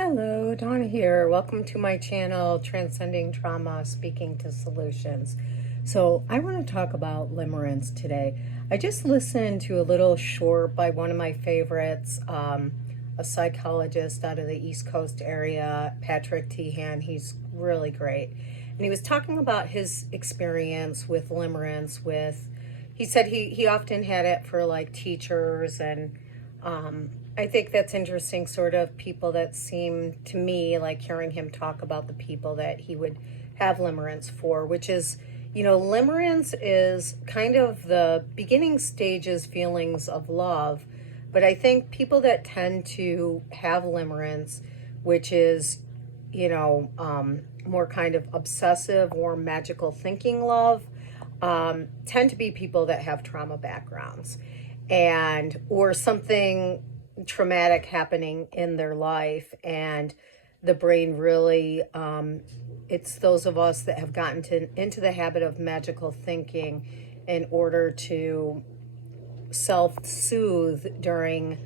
Hello, Donna here. Welcome to my channel, Transcending Trauma, Speaking to Solutions. So I want to talk about limerence today. I just listened to a little short by one of my favorites, a psychologist out of the East Coast area, Patrick Tehan. He's really great. And he was talking about his experience with limerence he said he often had it for like teachers and I think that's interesting, sort of people that seem to me like hearing him talk about the people that he would have limerence for, which is, limerence is kind of the beginning stages feelings of love. But I think people that tend to have limerence, which is, more kind of obsessive or magical thinking love, tend to be people that have trauma backgrounds or something traumatic happening in their life, and the brain really it's those of us that have gotten into the habit of magical thinking in order to self-soothe during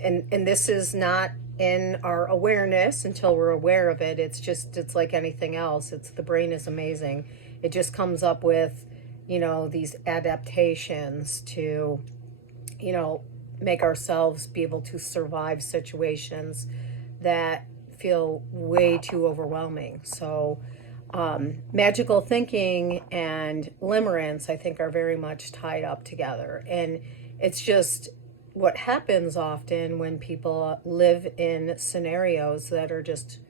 and this is not in our awareness until we're aware of it. It's like anything else. The brain is amazing. It just comes up with these adaptations to make ourselves be able to survive situations that feel way too overwhelming. So magical thinking and limerence, I think, are very much tied up together. And it's just what happens often when people live in scenarios that are just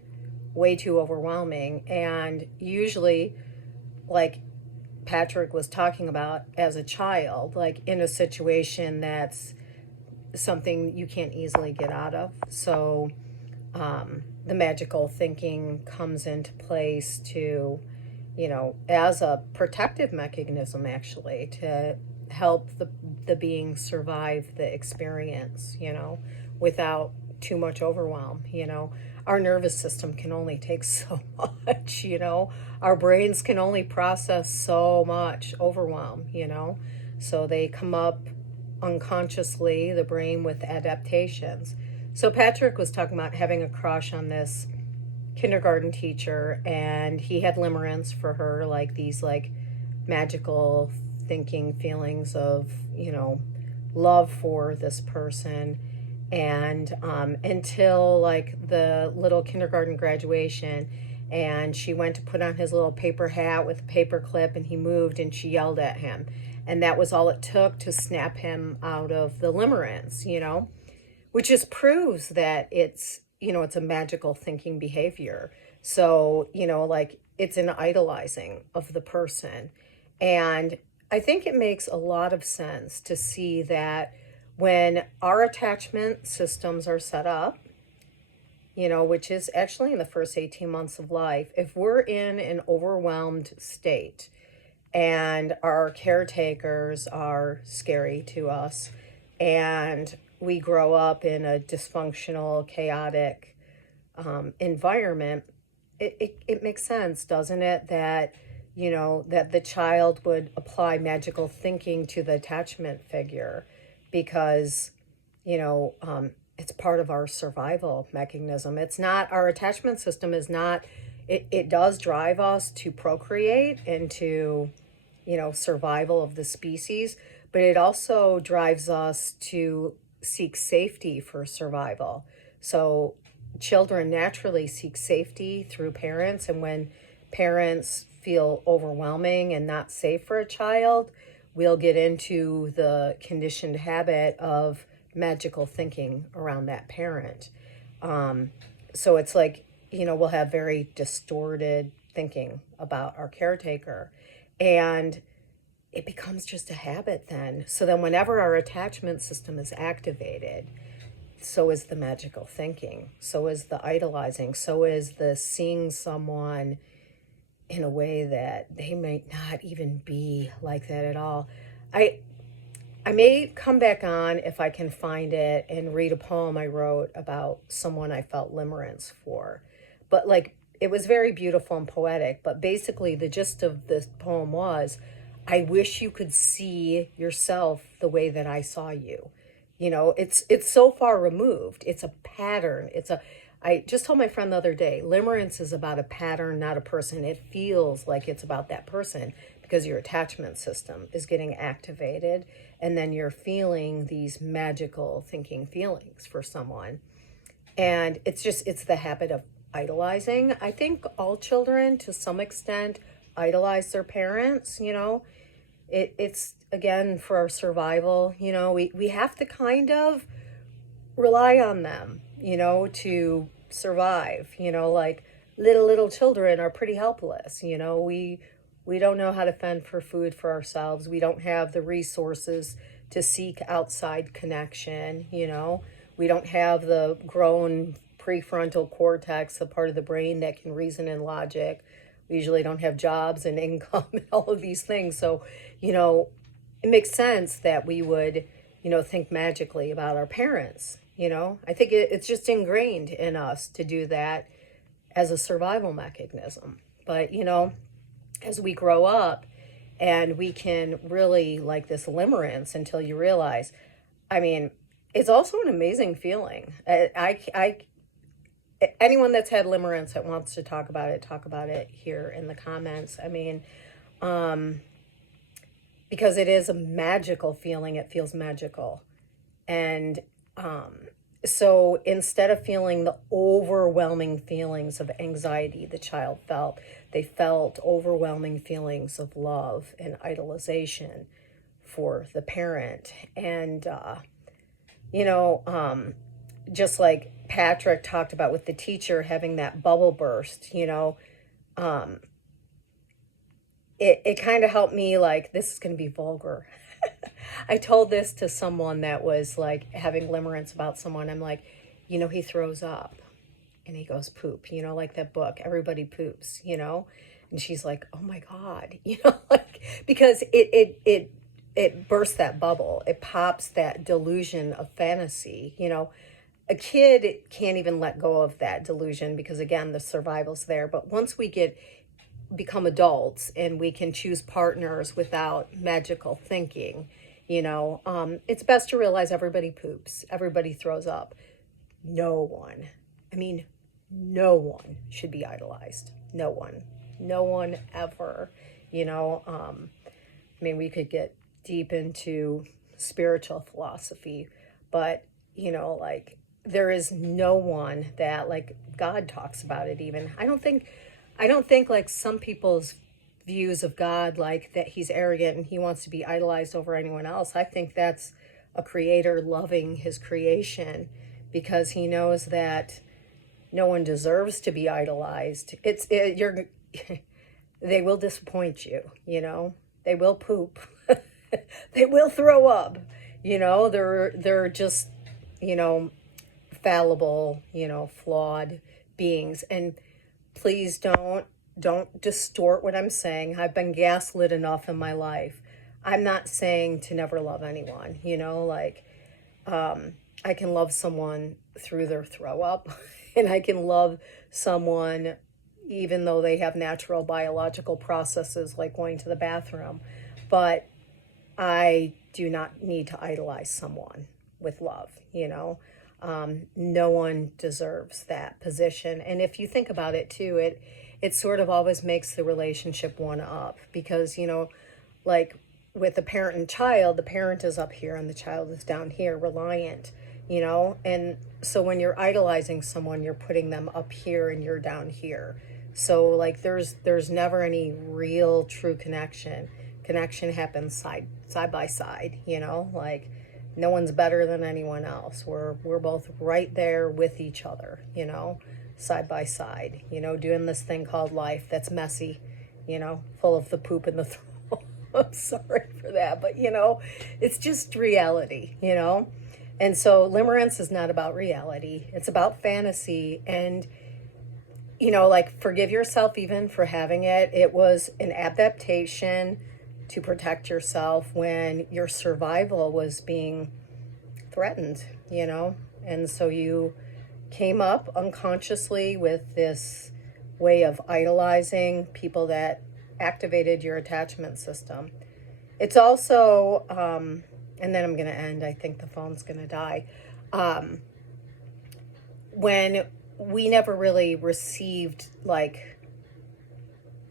way too overwhelming. And usually, like Patrick was talking about, as a child, like in a situation that's something you can't easily get out of. So the magical thinking comes into place to, as a protective mechanism, actually, to help the being survive the experience, without too much overwhelm. Our nervous system can only take so much, our brains can only process so much overwhelm, so they come up unconsciously, the brain, with adaptations. So Patrick was talking about having a crush on this kindergarten teacher, and he had limerence for her, like these like magical thinking feelings of love for this person. And until like the little kindergarten graduation, and she went to put on his little paper hat with a paper clip, and he moved, and she yelled at him, and that was all it took to snap him out of the limerence, which just proves that it's a magical thinking behavior. So, like it's an idolizing of the person. And I think it makes a lot of sense to see that when our attachment systems are set up, which is actually in the first 18 months of life, if we're in an overwhelmed state, and our caretakers are scary to us, and we grow up in a dysfunctional, chaotic environment, it makes sense, doesn't it, that that the child would apply magical thinking to the attachment figure, because it's part of our survival mechanism. It's not, our attachment system is not, it does drive us to procreate and to survival of the species, but it also drives us to seek safety for survival. So children naturally seek safety through parents, and when parents feel overwhelming and not safe for a child, we'll get into the conditioned habit of magical thinking around that parent. So it's like, we'll have very distorted thinking about our caretaker, and it becomes just a habit then. So then whenever our attachment system is activated, so is the magical thinking, so is the idolizing, so is the seeing someone in a way that they might not even be like that at all. I may come back on, if I can find it, and read a poem I wrote about someone I felt limerence for. But like, it was very beautiful and poetic, but basically the gist of this poem was, I wish you could see yourself the way that I saw you. It's so far removed. It's a pattern. I just told my friend the other day, limerence is about a pattern, not a person. It feels like it's about that person because your attachment system is getting activated, and then you're feeling these magical thinking feelings for someone. And it's the habit of idolizing. I think all children to some extent idolize their parents. It's again for our survival. We have to kind of rely on them, to survive. Like little children are pretty helpless. We don't know how to fend for food for ourselves. We don't have the resources to seek outside connection. We don't have the grown prefrontal cortex, the part of the brain that can reason and logic. We usually don't have jobs and income and all of these things. So, it makes sense that we would, think magically about our parents. I think it's just ingrained in us to do that as a survival mechanism. But, as we grow up and we can really like this limerence until you realize, I mean, it's also an amazing feeling. Anyone that's had limerence that wants to talk about it here in the comments. I mean, because it is a magical feeling. It feels magical. And so instead of feeling the overwhelming feelings of anxiety the child felt, they felt overwhelming feelings of love and idolization for the parent. And, just like Patrick talked about with the teacher having that bubble burst, it kind of helped me, like, this is going to be vulgar. I told this to someone that was like having limerence about someone. I'm like, he throws up and he goes poop, like that book, Everybody Poops, and she's like, oh my God, like, because it bursts that bubble. It pops that delusion of fantasy. A kid can't even let go of that delusion because, again, the survival's there. But once we become adults and we can choose partners without magical thinking, it's best to realize everybody poops, everybody throws up. No one should be idolized. No one ever. We could get deep into spiritual philosophy, but like, there is no one that, like, God talks about it. Even I don't think like some people's views of God, like that he's arrogant and he wants to be idolized over anyone else. I think that's a creator loving his creation because he knows that no one deserves to be idolized. They will disappoint you. They will poop. They will throw up. They're just fallible, flawed beings. And please don't distort what I'm saying. I've been gaslit enough in my life. I'm not saying to never love anyone, I can love someone through their throw up and I can love someone even though they have natural biological processes like going to the bathroom. But I do not need to idolize someone with love, no one deserves that position. And if you think about it too, it sort of always makes the relationship one up because, like with a parent and child, the parent is up here and the child is down here, reliant, and so when you're idolizing someone, you're putting them up here and you're down here. So like there's never any real true connection. Connection happens side by side, like no one's better than anyone else. We're both right there with each other, side by side, doing this thing called life that's messy, full of the poop and the throw. I'm sorry for that, but it's just reality, And so limerence is not about reality. It's about fantasy. And like, forgive yourself even for having it. It was an adaptation to protect yourself when your survival was being threatened, and so you came up unconsciously with this way of idolizing people that activated your attachment system. It's also and then I'm going to end. I think the phone's going to die. When we never really received like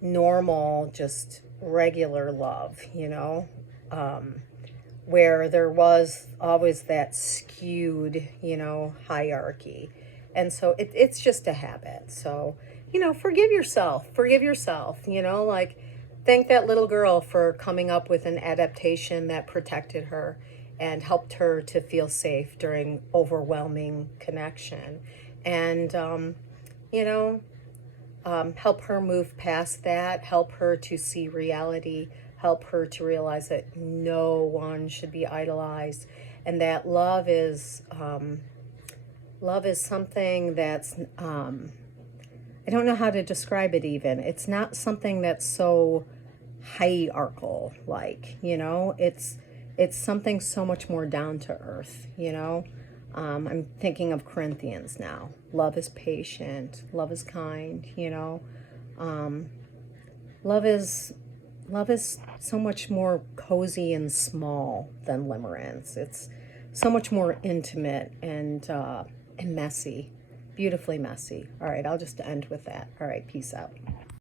normal, just regular love, you know, where there was always that skewed, you know, hierarchy. And so it's just a habit. So, you know, forgive yourself, you know, like thank that little girl for coming up with an adaptation that protected her and helped her to feel safe during overwhelming connection. And, you know, help her move past that, help her to see reality, help her to realize that no one should be idolized, and that love is something that's I don't know how to describe it even. It's not something that's so hierarchical, like, you know, it's something so much more down to earth, you know. I'm thinking of Corinthians now. Love is patient, love is kind, you know. Love is so much more cozy and small than Limerence. It's so much more intimate and messy, beautifully messy. All right, I'll just end with that. All right, peace out.